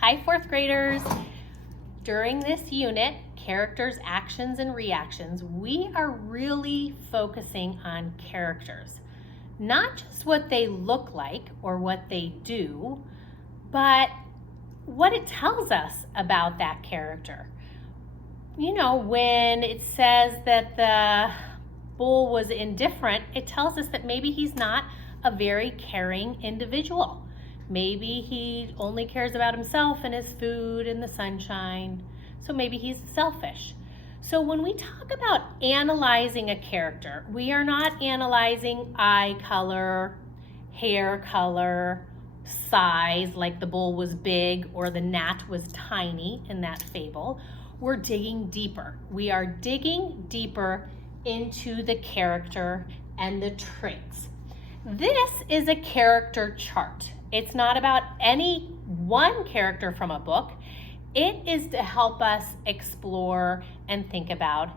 Hi, fourth graders. During this unit, characters, actions, and reactions, we are really focusing on characters. Not just what they look like or what they do, but what it tells us about that character. You know, when it says that the bull was indifferent, it tells us that maybe he's not a very caring individual. Maybe he only cares about himself and his food and the sunshine. So maybe he's selfish. So when we talk about analyzing a character, we are not analyzing eye color, hair color, size, like the bull was big or the gnat was tiny in that fable. We're digging deeper. We are digging deeper into the character and the traits. This is a character chart. It's not about any one character from a book. It is to help us explore and think about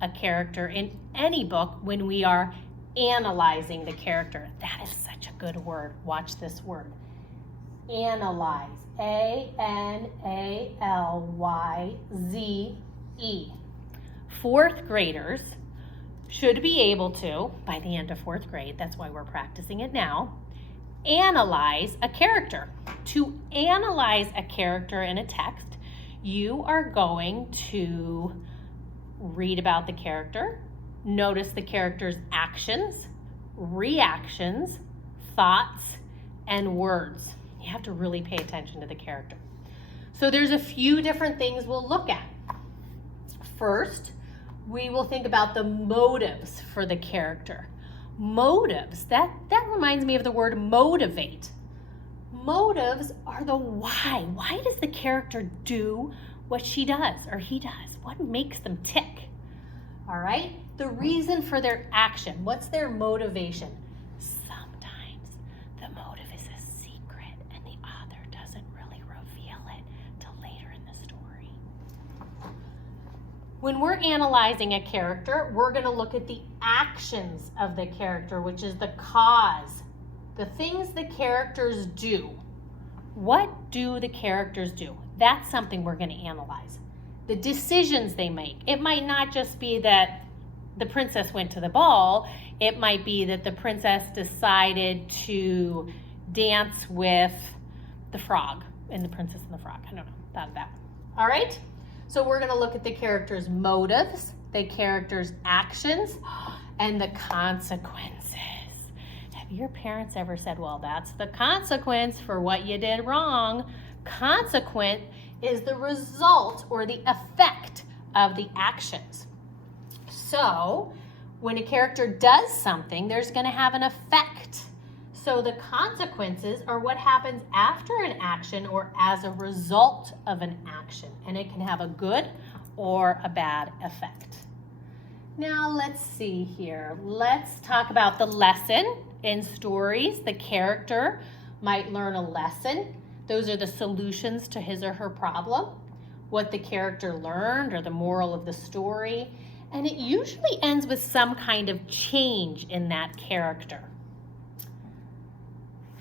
a character in any book when we are analyzing the character. That is such a good word. Watch this word. Analyze. A-N-A-L-Y-Z-E. Fourth graders should be able to, by the end of fourth grade, that's why we're practicing it now, analyze a character. To analyze a character in a text, you are going to read about the character, notice the character's actions, reactions, thoughts, and words. You have to really pay attention to the character. So there's a few different things we'll look at. First, we will think about the motives for the character. Motives, that reminds me of the word motivate. Motives are the why. Why does the character do what she does or he does? What makes them tick? All right, the reason for their action. What's their motivation? Sometimes the motive is a secret and the author doesn't really reveal it till later in the story. When we're analyzing a character, we're going to look at the actions of the character, which is the cause. The things the characters do. What do the characters do? That's something we're going to analyze. The decisions they make. It might not just be that the princess went to the ball. It might be that the princess decided to dance with the frog in The Princess and the Frog. I don't know, thought of that one. All right? So we're going to look at the character's motives, the character's actions, and the consequences. Have your parents ever said, well, that's the consequence for what you did wrong? Consequent is the result or the effect of the actions. So when a character does something, there's going to have an effect. So the consequences are what happens after an action or as a result of an action. And it can have a good or a bad effect. Now let's see here. Let's talk about the lesson. In stories, the character might learn a lesson. Those are the solutions to his or her problem, what the character learned or the moral of the story. And it usually ends with some kind of change in that character.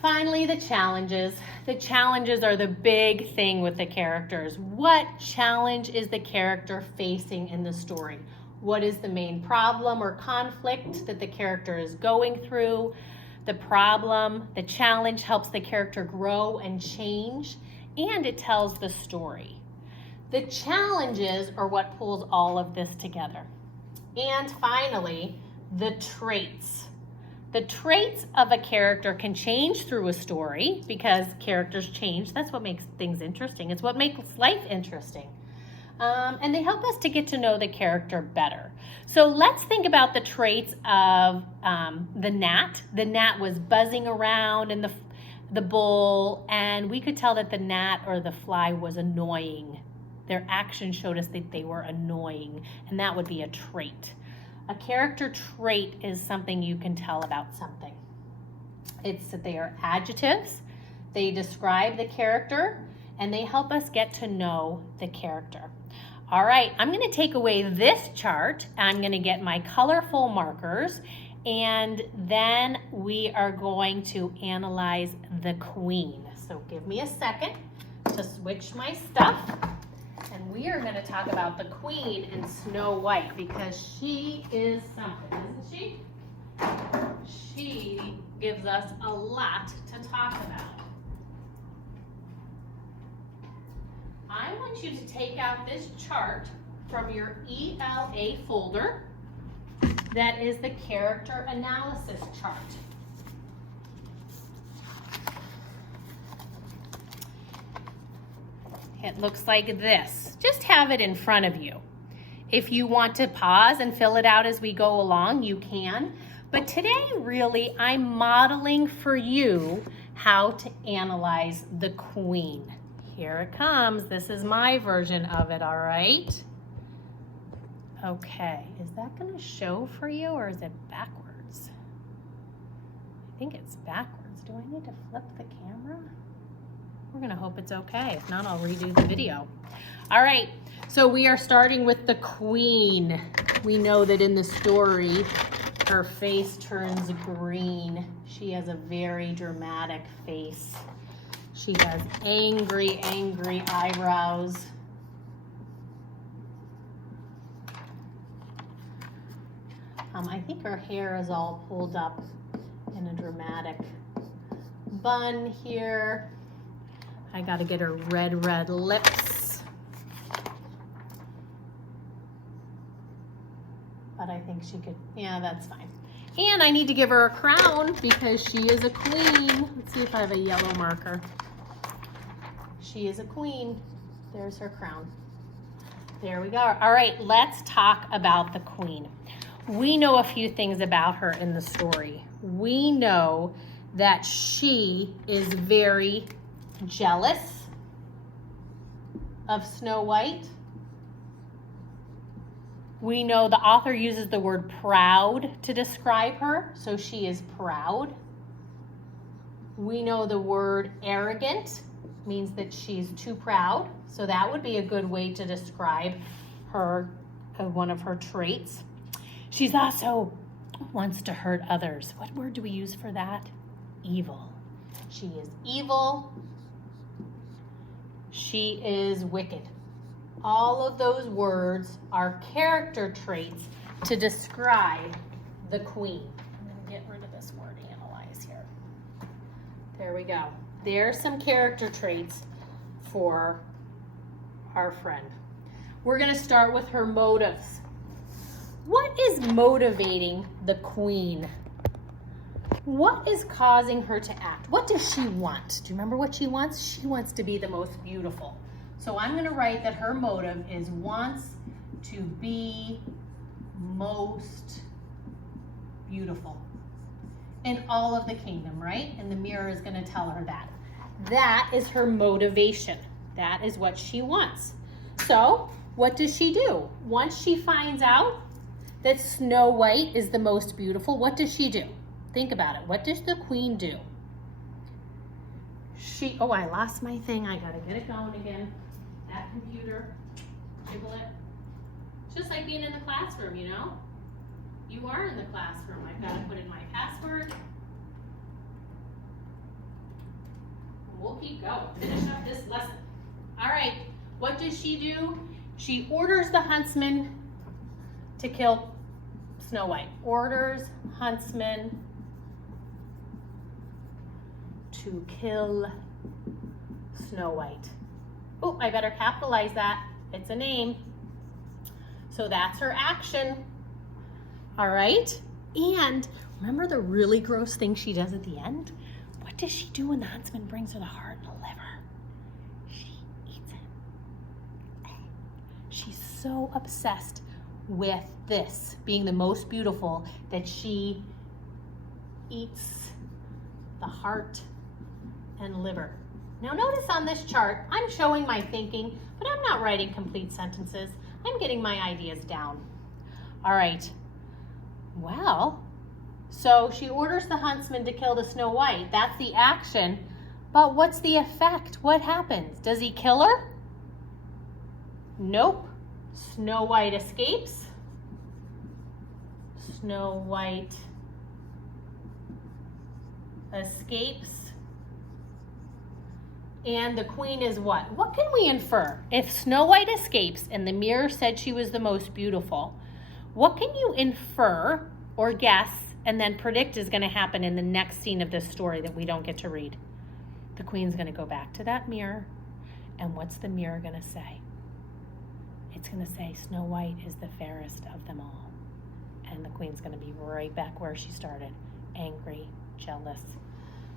Finally, the challenges. The challenges are the big thing with the characters. What challenge is the character facing in the story? What is the main problem or conflict that the character is going through? The problem, the challenge helps the character grow and change, and it tells the story. The challenges are what pulls all of this together. And finally, the traits. The traits of a character can change through a story because characters change. That's what makes things interesting. It's what makes life interesting. And they help us to get to know the character better. So let's think about the traits of the gnat. The gnat was buzzing around in the bowl, and we could tell that the gnat or the fly was annoying. Their action showed us that they were annoying, and that would be a trait. A character trait is something you can tell about something. It's that they are adjectives, they describe the character, and they help us get to know the character. All right, I'm going to take away this chart. I'm going to get my colorful markers, and then we are going to analyze the queen. So give me a second to to switch my stuff. And we are going to talk about the Queen in Snow White because she is something, isn't she? She gives us a lot to talk about. I want you to take out this chart from your ELA folder. That is the character analysis chart. It looks like this. Just have it in front of you. If you want to pause and fill it out as we go along, you can. But today, really, I'm modeling for you how to analyze the Queen. Here it comes. This is my version of it, all right? Okay, is that going to show for you or is it backwards? I think it's backwards. Do I need to flip the camera? We're going to hope it's okay. If not, I'll redo the video. All right, so we are starting with the Queen. We know that in the story, her face turns green. She has a very dramatic face. She has angry, angry eyebrows. I think her hair is all pulled up in a dramatic bun here. I gotta get her red, red lips. But I think she could, yeah, that's fine. And I need to give her a crown because she is a queen. Let's see if I have a yellow marker. She is a queen. There's her crown. There we go. All right, let's talk about the Queen. We know a few things about her in the story. We know that she is very jealous of Snow White. We know the author uses the word proud to describe her, so she is proud. We know the word arrogant means that she's too proud, so that would be a good way to describe her, one of her traits. She's also wants to hurt others. What word do we use for that? Evil. She is evil. She is wicked. All of those words are character traits to describe the Queen. I'm going to get rid of this word analyze here. There we go. There's some character traits for our friend. We're going to start with her motives. What is motivating the Queen? What is causing her to act? What does she want? Do you remember what she wants? She wants to be the most beautiful. So I'm going to write that her motive is wants to be most beautiful in all of the kingdom, right? And the mirror is going to tell her that. That is her motivation. That is what she wants. So what does she do? Once she finds out that Snow White is the most beautiful, what does she do? Think about it. What does the Queen do? Oh, I lost my thing. I gotta get it going again. That computer, jiggle it. It's just like being in the classroom, you know? You are in the classroom. I've got to put in my password. We'll keep going. Finish up this lesson. All right, what does she do? She orders the huntsman to kill Snow White. Orders huntsman to kill Snow White. Oh, I better capitalize that. It's a name. So that's her action. All right. And remember the really gross thing she does at the end? What does she do when the huntsman brings her the heart and the liver? She eats it. She's so obsessed with this being the most beautiful that she eats the heart and liver. Now notice on this chart, I'm showing my thinking, but I'm not writing complete sentences. I'm getting my ideas down. All right. Well, so she orders the huntsman to kill the Snow White. That's the action. But what's the effect? What happens? Does he kill her? Nope. Snow White escapes. Snow White escapes. and the queen is what? What can we infer? If Snow White escapes and the mirror said she was the most beautiful, what can you infer or guess and then predict is going to happen in the next scene of this story that we don't get to read? The queen's going to go back to that mirror, and what's the mirror going to say? It's going to say Snow White is the fairest of them all. And the queen's going to be right back where she started, angry, jealous.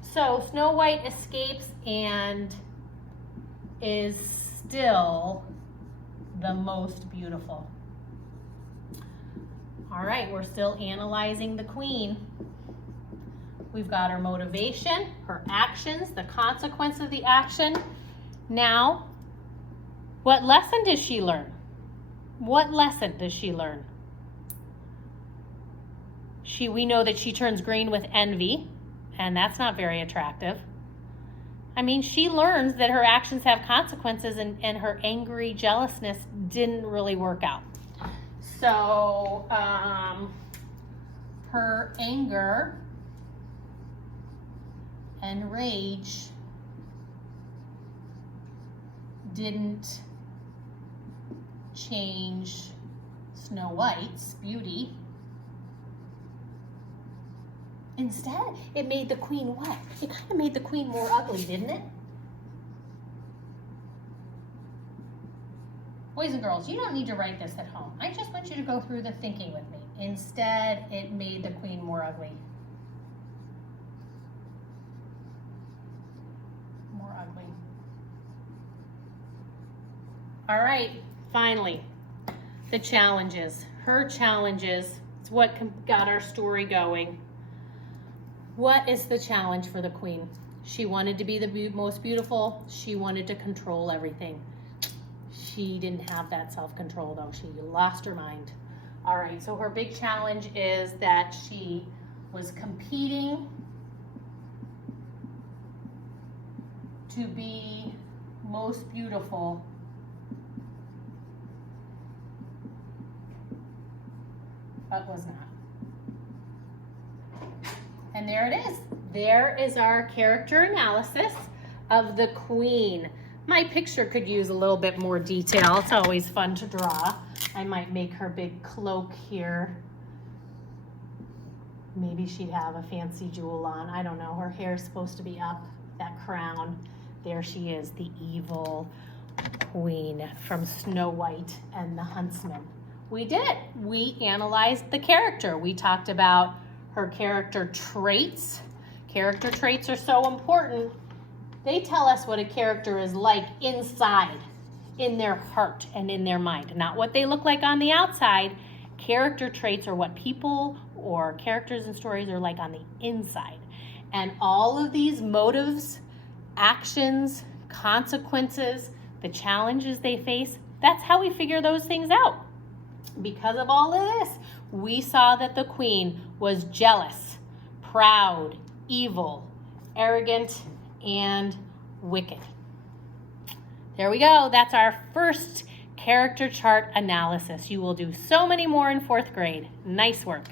So Snow White escapes and is still the most beautiful. All right, we're still analyzing the queen. We've got her motivation, her actions, the consequence of the action. Now, what lesson does she learn? What lesson does she learn? We know that she turns green with envy, and that's not very attractive. I mean, she learns that her actions have consequences, and her angry jealousness didn't really work out. So, her anger and rage didn't change Snow White's beauty. Instead, it made the queen what? It kind of made the queen more ugly, didn't it? Boys and girls, you don't need to write this at home. I just want you to go through the thinking with me. Instead, it made the queen more ugly. More ugly. All right, finally, the challenges. Her challenges. It's what got our story going. What is the challenge for the queen? She wanted to be the most beautiful. She wanted to control everything. She didn't have that self-control though. She lost her mind. All right, so her big challenge is that she was competing to be most beautiful, but was not. And there it is. There is our character analysis of the queen. My picture could use a little bit more detail. It's always fun to draw. I might make her big cloak here. Maybe she'd have a fancy jewel on. I don't know. Her hair's supposed to be up, that crown. There she is, the evil queen from Snow White and the Huntsman. We did it. We analyzed the character. We talked about her character traits. Character traits are so important. They tell us what a character is like inside, in their heart and in their mind. Not what they look like on the outside. Character traits are what people or characters and stories are like on the inside. And all of these motives, actions, consequences, the challenges they face, that's how we figure those things out. Because of all of this, we saw that the queen was jealous, proud, evil, arrogant, and wicked. There we go. That's our first character chart analysis. You will do so many more in 4th grade. Nice work.